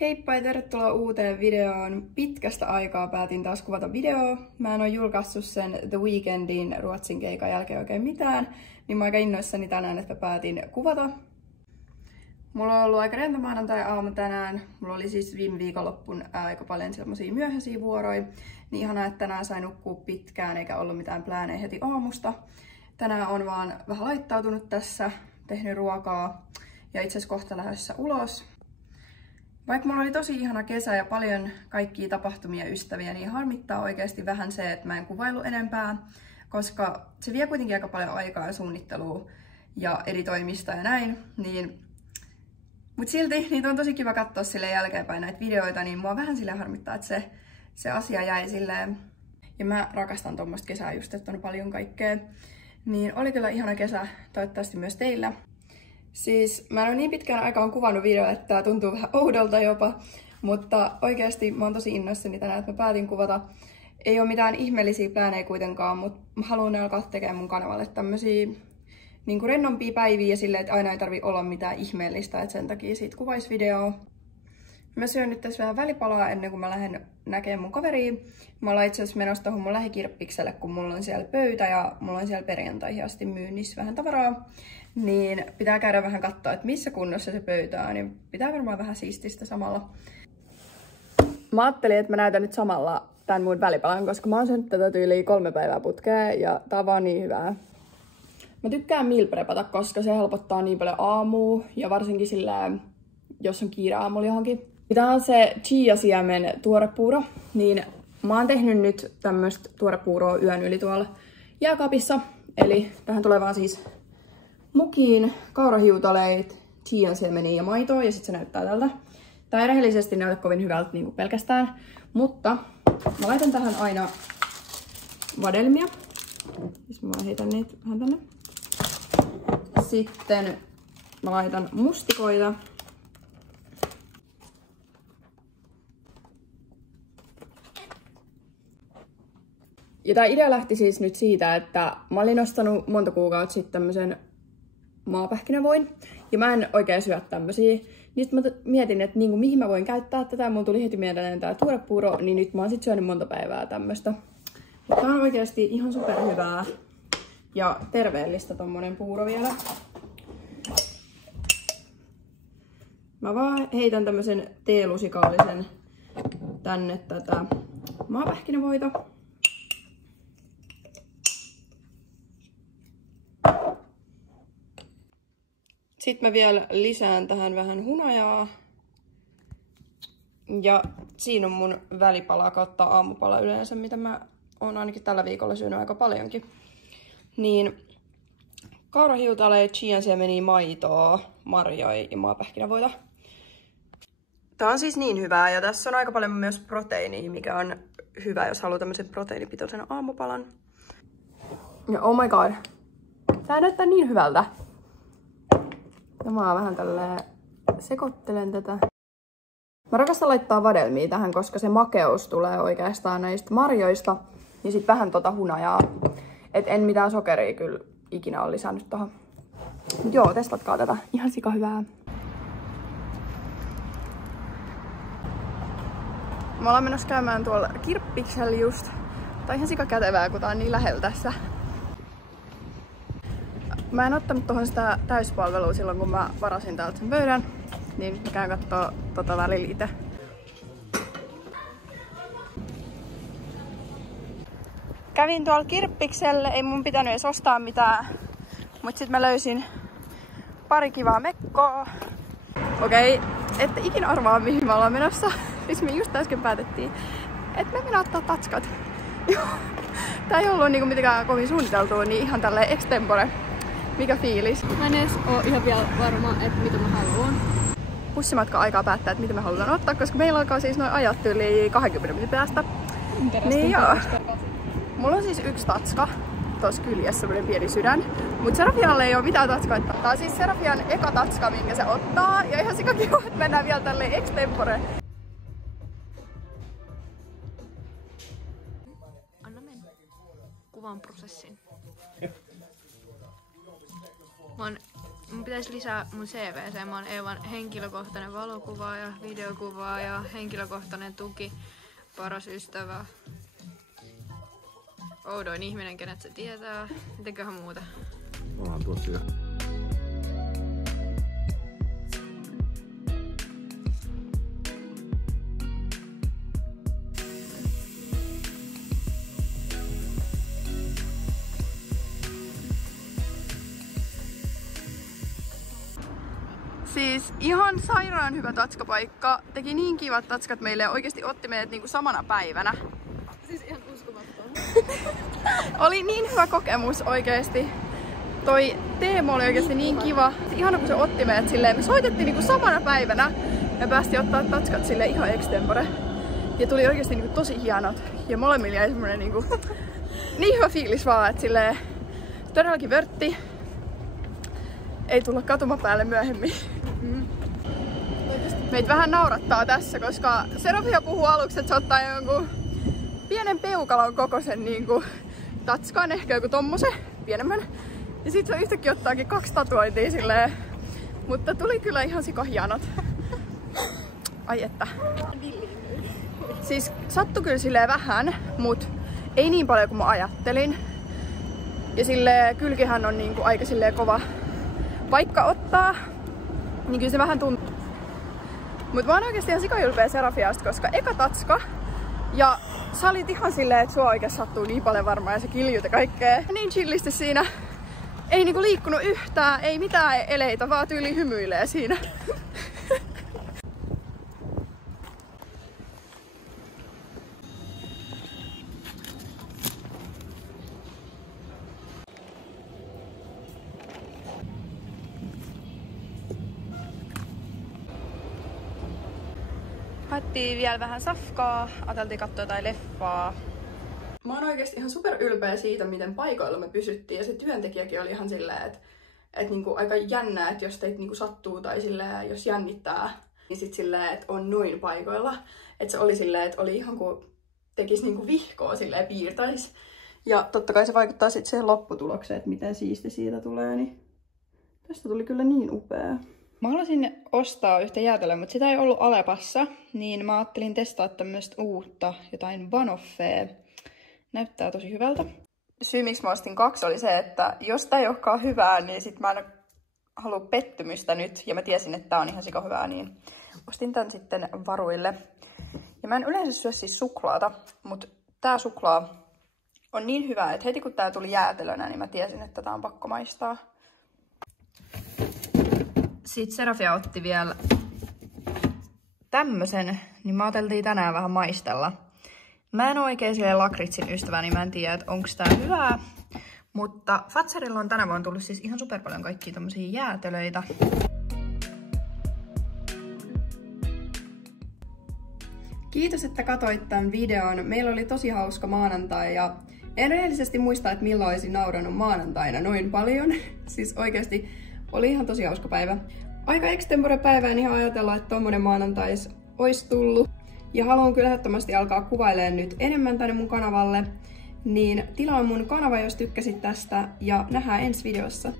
Heippa ja tervetuloa uuteen videoon. Pitkästä aikaa päätin taas kuvata videoa. Mä en ole julkaissut sen The Weekndin Ruotsin keikan jälkeen oikein mitään, niin mä oon aika innoissani tänään, että päätin kuvata. Mulla on ollut aika rento maanantai-aamu tänään. Mulla oli siis viime viikonloppun aika paljon semmosia myöhäisiä vuoroja. Niin ihanaa, että tänään sain nukkua pitkään eikä ollut mitään pläänejä heti aamusta. Tänään on vaan vähän laittautunut tässä, tehnyt ruokaa ja itse asiassa kohta lähdössä ulos. Vaikka mulla oli tosi ihana kesä ja paljon kaikkia tapahtumia ja ystäviä, niin harmittaa oikeasti vähän se, että mä en kuvailu enempää, koska se vie kuitenkin aika paljon aikaa ja suunnittelua ja editoimista ja näin. Mutta silti niitä on tosi kiva katsoa silleen jälkeenpäin näitä videoita, niin mua vähän silleen harmittaa, että se asia jäi silleen. Ja mä rakastan tuommoista kesää just, että on paljon kaikkea. Niin oli kyllä ihana kesä, toivottavasti myös teillä. Siis mä en ole niin pitkään aikaan kuvannut videoa, että tää tuntuu vähän oudolta jopa, mutta oikeasti mä oon tosi innoissani tänään, että mä päätin kuvata. Ei ole mitään ihmeellisiä pläänejä kuitenkaan, mutta mä haluan alkaa tekemään mun kanavalle tämmösiä niin kuin rennompia päiviä ja silleen, että aina ei tarvi olla mitään ihmeellistä, että sen takia siitä kuvaisi videoa. Mä syön nyt tässä vähän välipalaa ennen kuin mä lähden näkemään mun kaveria. Mä ollaan itse asiassa menossa tohon mun lähikirppikselle, kun mulla on siellä pöytä ja mulla on siellä perjantaihin asti myynnissä vähän tavaraa. Niin pitää käydä vähän katsoa, että missä kunnossa se pöytä on, niin pitää varmaan vähän siististä samalla. Mä ajattelin, että mä näytän nyt samalla tän mun välipalan, koska mä oon syönyt tätä tyyliä 3 päivää putkeen ja tää on vaan niin hyvää. Mä tykkään meal prepata, koska se helpottaa niin paljon aamua ja varsinkin silleen, jos on kiire aamulla johonkin. Tää on se chia-siemen tuorepuuro, niin mä oon tehnyt nyt tämmöstä tuorepuuroa yön yli tuolla jääkaapissa. Eli tähän tulee vaan siis mukiin, kaurahiutaleit, chia-siemeniä ja maitoa ja sit se näyttää tältä. Tää ei rehellisesti näytä kovin hyvältä niin kuin pelkästään, mutta mä laitan tähän aina vadelmia. Siis mä heitän niitä vähän tänne. Sitten mä laitan mustikoita. Ja tää idea lähti siis nyt siitä, että mä olin ostanut monta kuukautta sitten tämmösen maapähkinävoin. Ja mä en oikein syö tämmösiä. Niin sit mä mietin, että niinku, mihin mä voin käyttää tätä. Mulla tuli heti mieleen tää tuorepuuro, niin nyt mä oon sit syönyt monta päivää tämmöstä. Tää on oikeesti ihan superhyvää ja terveellistä tommonen puuro vielä. Mä vaan heitän tämmösen teelusikallisen tänne tätä maapähkinävoita. Sitten mä vielä lisään tähän vähän hunajaa. Ja siinä on mun välipala kautta aamupala yleensä, mitä mä oon ainakin tällä viikolla syönyt aika paljonkin. Niin kaurahiutaleet, chiansiemeniä, maitoa, marjoja ja maapähkinävoita. Tää on siis niin hyvää ja tässä on aika paljon myös proteiinia, mikä on hyvä, jos haluaa tämmöisen proteiinipitoisen aamupalan. Ja oh my god, tää näyttää niin hyvältä. Ja mä vähän tälleen sekoittelen tätä. Mä rakastan laittaa vadelmia tähän, koska se makeus tulee oikeastaan näistä marjoista. Ja sit vähän hunajaa. Et en mitään sokeria kyllä ikinä ole lisännyt tohon. Mut joo, testatkaa tätä. Ihan sika hyvää. Mä ollaan menossa käymään tuolla kirppiksellä just. Tää on ihan sika kätevää, kun tää on niin lähellä tässä. Mä en ottanut tohon sitä täyspalvelua silloin, kun mä varasin täältä sen pöydän. Niin nyt mä käyn kattoo tota välillä itse. Kävin tuolla kirppikselle, ei mun pitänyt edes ostaa mitään. Mut sit mä löysin pari kivaa mekkoa. Okei, ette ikinä arvaa mihin me ollaan menossa. Siis me just äsken päätettiin, että me mennään ottaa tatskat. Tää ei ollut niinku mitenkään kovin suunniteltua, niin ihan tälleen extempore. Mikä fiilis? Mä en edes oo ihan vielä varma, että mitä mä haluan. Bussimatka aikaa päättää, että mitä me halutaan ottaa, koska meillä alkaa siis noin ajat yli 20 minuutin päästä. Niin joo. Mulla on siis yksi tatska. Tuossa kyljessä semmonen pieni sydän. Mut Serafialle ei oo mitään tatskaa. Tää on siis Serafian eka tatska, minkä se ottaa. Ja ihan sika kiva, että mennään vielä tälleen extempore. Anna mennä. Kuvan prosessin. Mun pitäisi lisää mun CV:seen. Mä oon Eevan henkilökohtainen valokuvaaja, videokuvaaja, henkilökohtainen tuki, paras ystävä, oudoin ihminen, kenet se tietää. Mitenköhän muuta? Onhan tosiaan. Siis ihan sairaan hyvä tatskapaikka. Teki niin kivat tatskat meille ja oikeesti otti meidät niinku samana päivänä. Siis ihan uskomaton. Oli niin hyvä kokemus oikeesti. Toi Teemu oli oikeesti niin kiva. Ihana kun se otti meidät silleen. Me soitettiin niinku samana päivänä. Me päästiin ottaa tatskat silleen ihan extempore. Ja tuli oikeesti niinku tosi hienot. Ja molemmilla jäi semmonen niinku niin hyvä fiilis vaan, että silleen todellakin vörtti. Ei tulla katumapäälle myöhemmin. Meitä vähän naurattaa tässä, koska Serafia puhuu aluksi, että se ottaa jonkun pienen peukalon kokoisen niinku tatskan, ehkä joku tommosen pienemmän. Ja sit se yhtäkkiä ottaakin 2 tatuointia silleen. Mutta tuli kyllä ihan sikahienot. Ai että. Siis sattui kyllä silleen vähän, mut ei niin paljon kuin mä ajattelin. Ja silleen kylkihän on niinku aika silleen kova paikka ottaa, niin kyllä se vähän tuntuu. Mut mä oon oikeesti ihan sikaylpeä Serafiasta, koska eka tatska ja sä olit ihan silleen, että sua oikeesti sattuu niin paljon varmaan ja sä kiljut ja kaikkea. Niin chillisti siinä. Ei niinku liikkunut yhtään, ei mitään eleitä, vaan tyyli hymyilee siinä. Haettiin vielä vähän safkaa, ajateltiin katsoa jotain leffaa. Mä oon oikeesti ihan super ylpeä siitä, miten paikoilla me pysyttiin. Ja se työntekijäkin oli ihan silleen, että niinku aika jännää, että jos teitä niinku sattuu tai silleen, jos jännittää, niin sit silleen, että on noin paikoilla. Että se oli silleen, että oli ihan kuin tekisi niinku vihkoa silleen, piirtäisi. Ja totta kai se vaikuttaa sitten siihen lopputulokseen, että miten siisti siitä tulee. Niin tästä tuli kyllä niin upea. Mä halusin ostaa yhtä jäätelöä, mutta sitä ei ollut Alepassa, niin mä ajattelin testaa tämmöistä uutta, jotain banoffea. Näyttää tosi hyvältä. Syy miksi mä ostin 2 oli se, että jos tää ei olekaan hyvää, niin sit mä en halua pettymystä nyt. Ja mä tiesin, että tää on ihan sika hyvää, niin ostin tän sitten varuille. Ja mä en yleensä syö siis suklaata, mutta tää suklaa on niin hyvä, että heti kun tää tuli jäätelönä, niin mä tiesin, että tää on pakko maistaa. Sitten Serafia otti vielä tämmösen, niin mä ajateltiin tänään vähän maistella. Mä en ole oikein silleen lakritsin ystävä, niin mä en tiedä, että onko tää hyvää. Mutta Fatzerilla on tänä vuonna tullut siis ihan super paljon kaikkia tommosia jäätelöitä. Kiitos, että katsoit tämän videon. Meillä oli tosi hauska maanantai ja en rehellisesti muista, että milloin olisin nauranut maanantaina noin paljon. Siis oikeasti oli ihan tosi hauska päivä. Aika extempore päivä, en ihan ajatella, että tommonen maanantais olisi tullut. Ja haluan kyllä ehdottomasti alkaa kuvailemaan nyt enemmän tänne mun kanavalle. Niin tilaa mun kanava, jos tykkäsit tästä ja nähdään ensi videossa.